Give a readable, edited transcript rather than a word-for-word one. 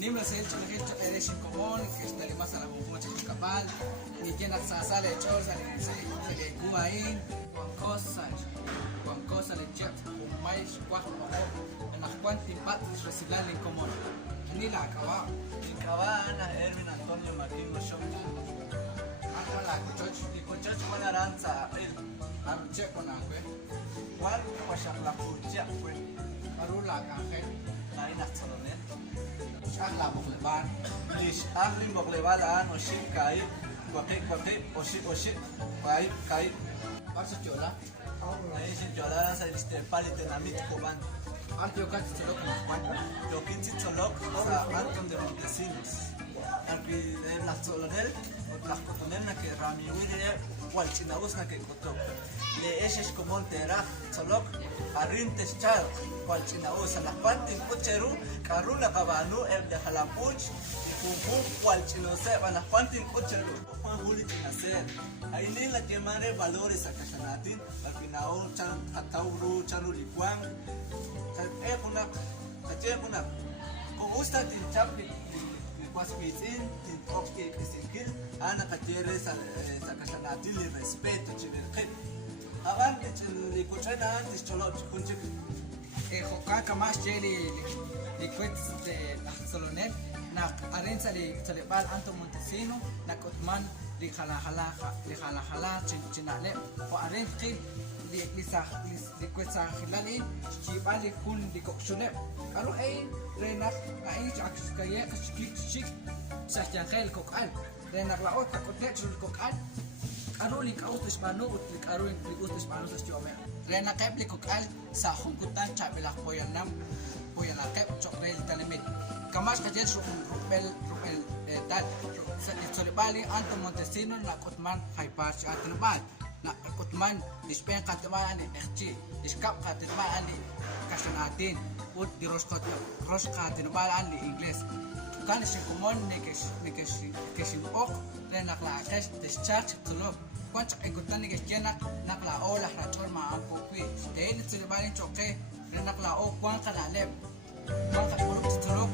Nimla se hecho la eres común, que está le más a la bomba chico capal, ni quien sale chor, se le cuba ahí, con cosas le chef, con mais, cuatro, en las cuantas impactos reciclar en común. Ni la acaba. Ni cabana, Erwin Antonio Martín Show. Ako la kuchoch, Ni cochacho con aranza, el. am check con akwe, ¿Cuál pues la pucha fue? marula kahe, Ahí la zona. shak la bukleban, Lish, Arlin Boglevada, no ship, Kai, Quake, Oshi, Kai. paso chola, Ahí se lloraron a este palitenamit coban. antio kat chelo con cuatro. Lo que se solok, o sea, Anton de Montesinos. Aquí de la Solonel, las cotonenas que Rami Wille, Walchinaus, que cotó. Le eches como un tera, solok, arrintes char, Walchinaus, a la parte en cocheru, Caruna Cabanu, el de Jalapuch, y Pum, Walchinose, a la parte en cocheru, Juan Juli Tinacer. Ahí ni la que madre valores a Cachanatin, la Pinao, Chan, Atauru, Chanuripuan, una, con gusta tin chapi, was pitin, tin okti, pisin ana kajere sa kasanatin li respeto chivirke. Aban li kuchena antes cholo kunchik. Hokaka más jeli liquets de la Solonet, na arenza li celebal Anto Montesino, na Cotman li hala chinale, o arenzi li kwetsa hilali, chibali kun li kokshule. Kalau renak akskaye shik shachangel kokal, renak laot takotlet sul kokal. Kalau li kaus tismanu li karu li kaus tismanu sa chome. Renak kep li kokal sa hungkutan chabilak poyanam poyanakep chokrel talemit. Kamas kajen rupel tal solibali Anto Montesino na Kotman Haipar si Antonbal na Kotman dispen katman ni Echi iskap katman ni Kasanatin ut di Roskatinbal ni Ingles kan si kumon ni kesimok renak la kes discharge tulog kwach ikutan ni kesjenak nakla olah rachor maampu kwi dahil solibali choke renak la o kwang kalalem kwang katulog tulog